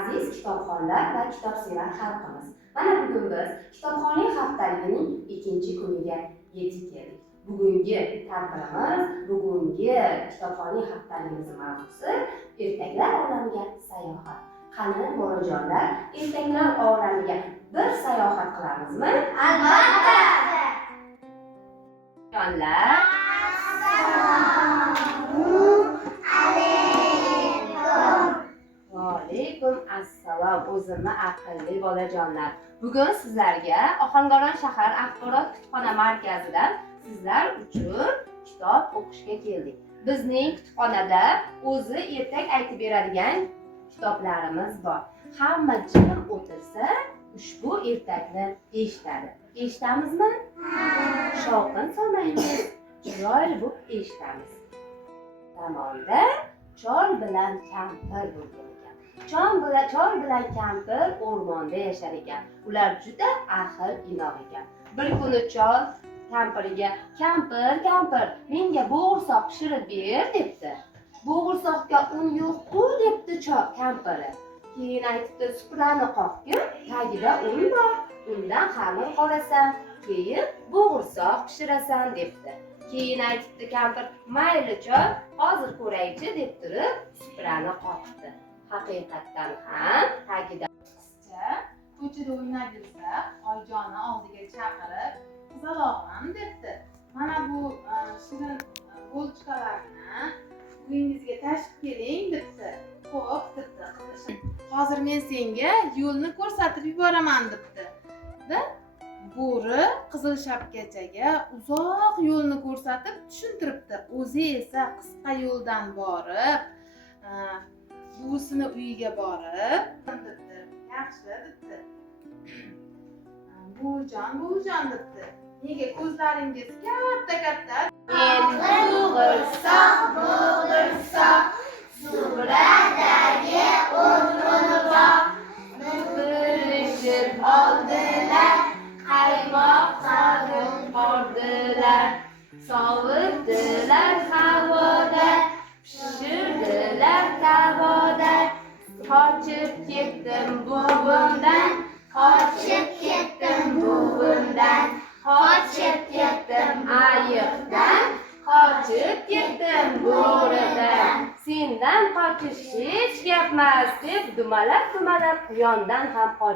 Aziz kitobxonlar va kitobsevar xalqimiz, mana bugun biz kitobxonlik haftaligining 2-kuniga yetib keldik. Bugungi tadbirimiz, bugungi kitobxonlik haftaligimizning mavzusi ertaklar olamiga sayohat. Qani bolajonlar, ertaklar olamiga bir sayohat qilamizmi? Albatta. Jonlar, Alaykum assalom, o'zimni aqlli bolajonlar. Bugun sizlarga Ohangaron shahar axborot kutubxona markazidan sizlar uchun kitob o'qishga keldik. Bizning kutubxonada o'zi ertak aytib beradigan kitoblarimiz bor. Hamma jim o'tirsa, ushbu ertakni eshitadi. Eshitamizmi? Shovqin solmaymiz. Chiroyli bo'lib eshitamiz. Zamonda chol bilan kampir bo'lgan ekan. Chol bilan kampir o'rmonda yashar ekan. Ular juda ahil inoq ekan. Bir kuni chol kampiriga kampir, menga bo'g'irsoq pishirib ber debdi. Bo'g'irsoqqa un yo'q-ku debdi kampiri. Keyin aytibdi, suprani qoqgin, tagida un bor. Undan xamir qolasan, keyin bo'g'irsoq pishirasan debdi. Keyin aytibdi kampir, mayli chol, hozir ko'raychi deb turib, suprani qoqdi. Haqiqatdan ham tagida ko'chada o'ynab yursa, oyjonni oldiga chaqirib, qizalog'im debdi. Mana bu shirin bo'lchkalarni uyingizga tashib keling debdi. Xo'p debdi. Hozir men senga yo'lni ko'rsatib yuboraman debdi. Bo'ri qizil shapkachaga uzoq yo'lni ko'rsatib tushuntiribdi. O'zi esa qisqa yo'ldan borib, buvisini uyiga borib, debdi. Yaxshi debdi. Buvijon debdi. Nega ko'zlaringiz katta? men bo'g'irsoq, supradagi o'rmonroq, birishib oldilar, qaymoq solib bordilar, sovutdilar havoda, pishirdilar tavoda. Qochib ketdim buvimdan, qochib ketdim ayiqdan, qochib ketdim bo'ridan. Sendan qochish hech gapmas deb dumalab quyondan ham qochdi.